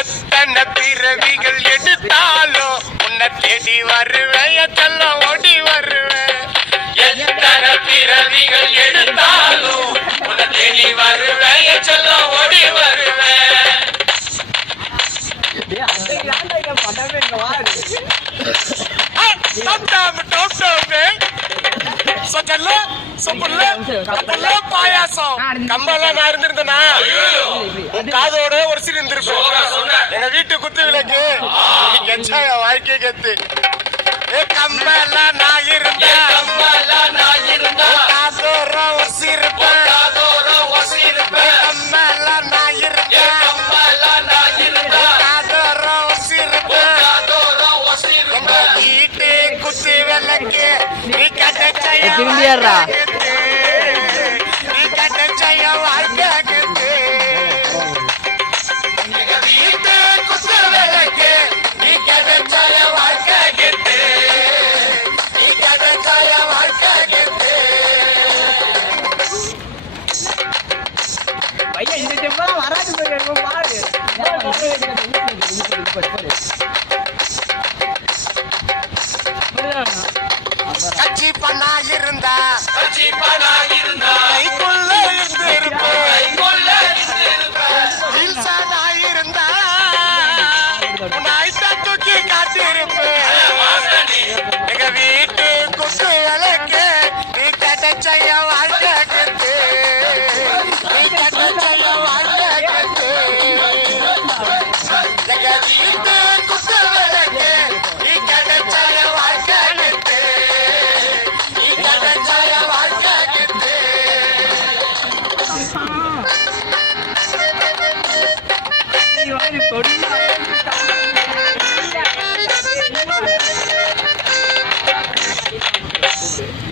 எத்தனை பிறவிகள் எடுத்தாலும் உன்னை தேடி வருவேன் செல்லம் ஓடி வருவேன். எத்தனை பிறவிகள் எடுத்தாலும் உன்னை தேடி வருவேன் செல்லம் ஓடி வருவேன். பாயாசம் கம்பெல்லாம் நான் இருந்திருந்தேனா காதோட ஒரு சீர் இருந்திருப்பேன். எங்க வீட்டு குத்து விளக்கு வாழ்க்கை கத்து கம்பெல்லாம் நான் இருந்தேன். காதோரம் ஒரு சீருப்பேன். கம்பெல்லாம் நான் இருந்தேன். காதோரம் ஒரு சீருப்பேன். எங்க வீட்டு குத்து விளக்கு நீ திரும்பியாரா கட்சி பண்ணா இருந்தா கைக்குள்ள இருந்து இருப்பேன். இருந்தா தூக்கி காட்டிருப்பேன். எங்க வீட்டு குத்து விளக்கு நீ கிடைச்சைய வாழ்க்கை கத்து. நீ கிடைச்சைய வாழ்க்கை கத்து. எங்க வீட்டு குத்து விளக்கு நீ கிடைச்சைய வாழ்க்கை கத்து. நீ கிடைச்சைய வாழ்க்கை கத்து.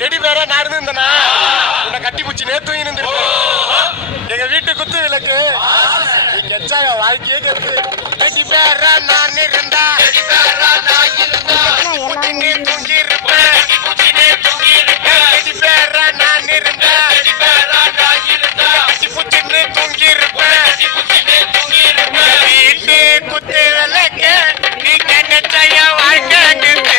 டெடி பேரா நான் இருந்திருந்தேனா உன்னை கட்டி பூச்சி நேத்து இருந்திருப்பேன். எங்க வீட்டு குத்து விளக்கு நீ கெச்சாய வாழ்க்கையே கத்து. டெடி பேரா நான் இருந்தா தூங்கி இருப்பேன். டெடி பேரா நான் இருந்தா கட்டி பூச்சின்னு தூங்கி இருப்பேன். வீட்டு குத்து விளக்கு நீ கெச்சாய வாழ்க்கை கத்து.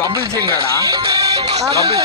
Bubble சிங்கடா bubble